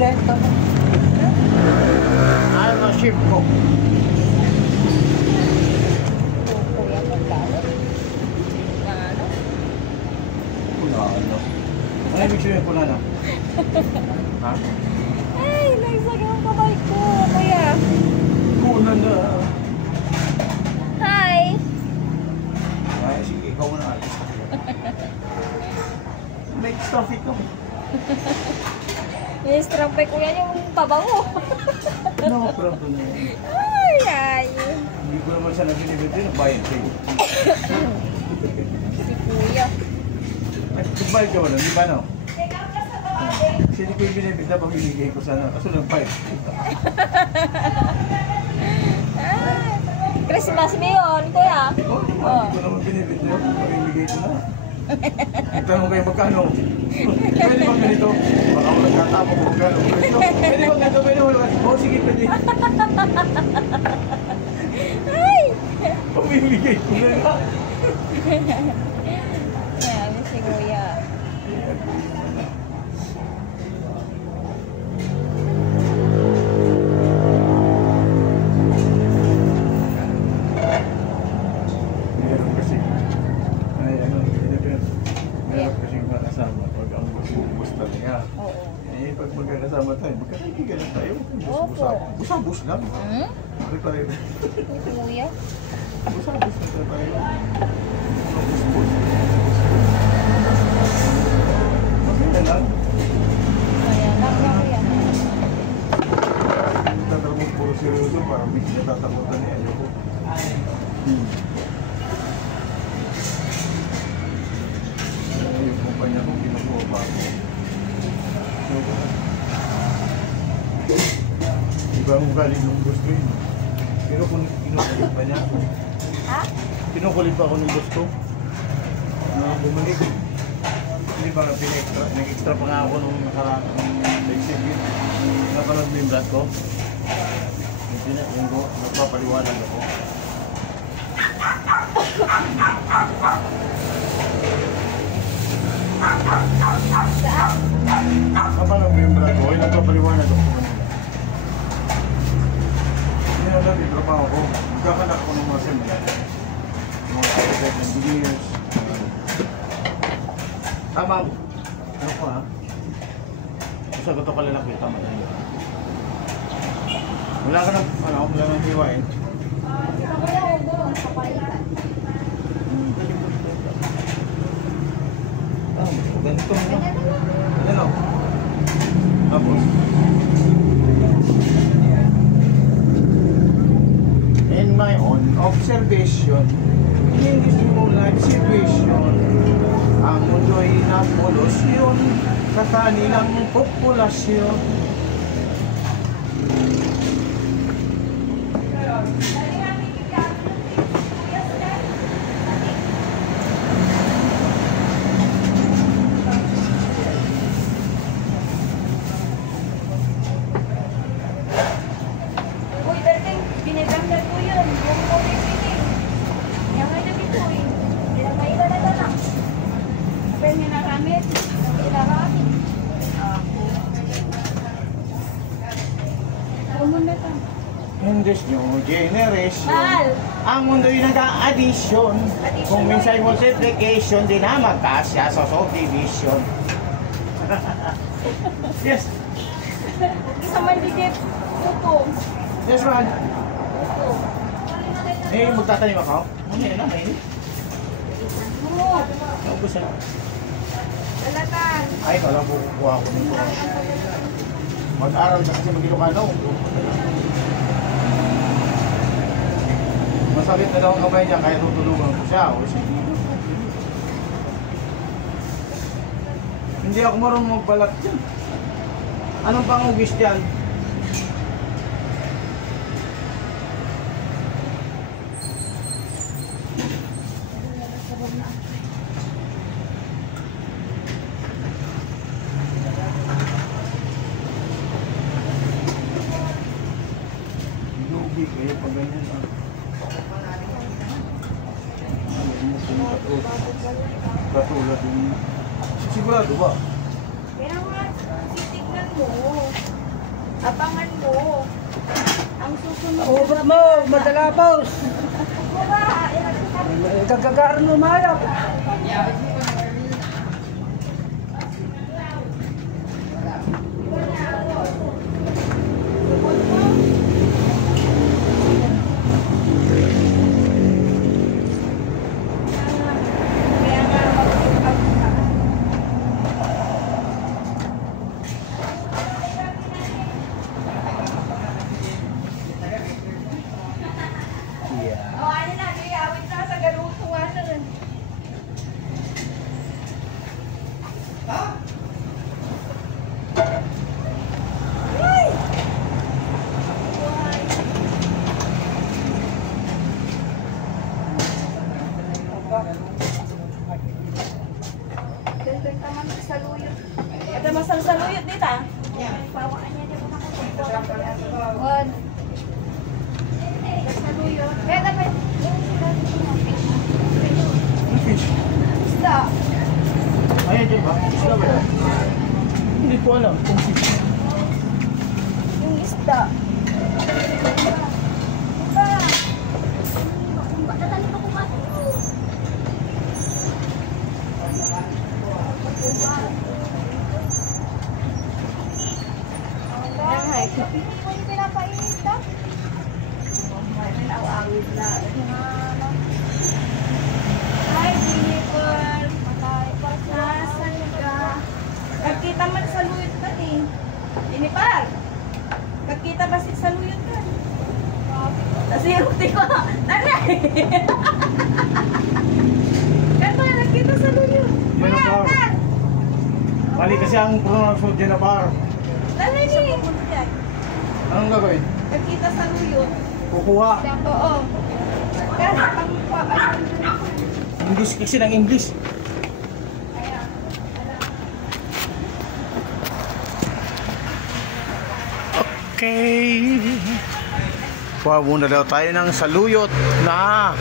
Bento mo. Ano ship ko? Kuya, magkano? Na ano? Punano. Ano ibig sabihin punano? Ha? Ay, nagsag ang kamay ko, kuya. Kunan na. Hi! Ay, sige, ikaw na alis. May extra fit ka mo. Yung strampay ko yan yung pabango. No problem na yan. Ay, ay. Hindi ko naman siya nag-inibit din, bayad sa'yo. Si kuya. Ay, nagbayad ka ba nun? Di ba no? Sino ko yung binibit na pamimigay ko sana? Kaso nagbayad. Ay, Christmas mo yun, kuya. Oo, hindi ko naman binibit yun. Pamimigay ko na. Nagtanong kayo magkano? Pwede bang ganito? Baka ako nagkatama ko magkano. Pwede bang ganito? Pwede bang ganito? Oo, sige, pwede. Ay! Pamimigay ko na nga. Ayan, si kuya. Meron kasi. Ay, ano, meron kasi mga kasama. Pag ang bus talaga. Oo. Eh, pag magkakasama tayo, magkakaibigan lang tayo. Opo. Bus-bus lang. Hmm? Ano tayo? Si kuya? Bus-bus lang tayo. Ano bus-bus? Masaya lang. Ayan, lang na kuya. Tatrabaho puro seryoso, parang may kinatatakutan eh. Ayoko. Yung kumpanya ko, kinukuha pa ako. Ayoko na. Iba ang galing ng gusto yun. Pero kung kinukulit pa niya ako. Ha? Kinukulit pa ako ng gusto. Bumalik. Hindi ba nag-extra pa nga ako nung nakaraan ng exhibit. Napanood mo yung vlog ko? Hindi na, yung nagpapaliwanag ako. Napanood mo yung vlog ko? Yung nagpapaliwanag ako sa kanila. Hindi na natin yung trabaho ko. Magkakanak ako ng mga seminar. Mga architect engineers. Tama mo. Ano ko ha? Sagot ko lalaki. Tama na yun. Wala ka na, wala nang hiwain. Kuya, huwag mo. Kapalitan. Ganito mo. Ano? Tapos? In my own observation, in this new life situation, ang mundo'y napolusyon sa kanilang populasyon. Uy, dating, binibanggal ko yun. Yung kulay pili. Yung may nabituin. Pinapailan na lang. Pwede niya nakamit. Ilaramit. Umuna ka. In this new generation, Mahal! ang mundo'y nag-a-addition. Kung minsan multiplication, di na magkasya sa subdivision. Yes, Isang mandigit. Tupo. yes man. Tupo. Eh, magtatanim ako? Mamaya na, may Oo. naubos na. Lalatan. Ay, kala ko kukuha ko nito. Mag-aral ka kasi mag-Ilocano. Masakit na daw ang kamay niya, kaya tutulungan ko siya. O sige. Hindi ako marunong magbalat dyan. Anong pangugis dyan? Lugi kayo pag ganyan. Katulad yung... Sigurado ba? Kaya nga, titignan mo. Abangan mo. Ang susunod. Ubot mo, madalapos. Baba, Kagagaran mo mayap. kaya nga Yeah. ano na, awit na sa galuto nga na rin. Ay! Buhay. Dagdag naman sa saluyot. Ada masal saluyot dito ah. Bawaan niya dito na One. Saluyot. Kaya dapat Ano fish? isda. Ayan, dyan ba? Isla ba yan? Hindi ko alam kung fish. Yung isda. Kung pinapainit ka? Awawid na. Hi, Jennifer. Nasaan ka? Nagkita man sa luyot ka eh. Jennifer! Nagkita ba sa luyot ka? Kasi yung ko. Tanay! Kata, nagkita sa luyot. Jennifer. Mali kasi ang pronounce mo, Jennifer. Tanay ni. Anong gagawin? Nagkita sa luyot. Kukuha. Oo. Kasi pang English kasi ng English. Okay. Kuha muna daw tayo ng saluyot na